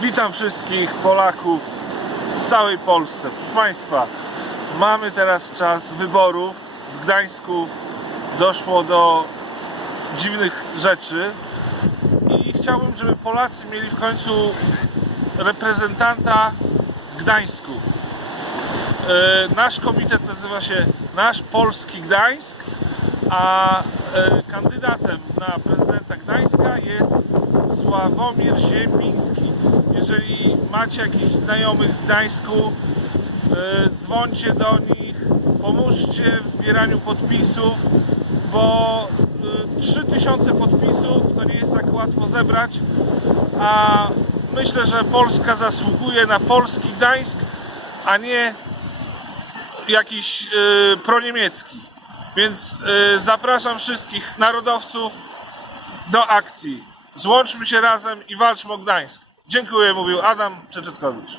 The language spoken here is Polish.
Witam wszystkich Polaków w całej Polsce. Proszę Państwa, mamy teraz czas wyborów. W Gdańsku doszło do dziwnych rzeczy i chciałbym, żeby Polacy mieli w końcu reprezentanta w Gdańsku. E, Nasz komitet nazywa się Nasz Polski Gdańsk, a e, kandydatem na prezydenta Gdańska jest Sławomir Ziemiński. Macie jakichś znajomych w Gdańsku, e, dzwońcie do nich, pomóżcie w zbieraniu podpisów, bo e, 3000 podpisów to nie jest tak łatwo zebrać, a myślę, że Polska zasługuje na polski Gdańsk, a nie jakiś y, proniemiecki. Więc zapraszam wszystkich narodowców do akcji. Złączmy się razem i walczmy o Gdańsk. Dziękuję, mówił Adam Czeczetkowicz.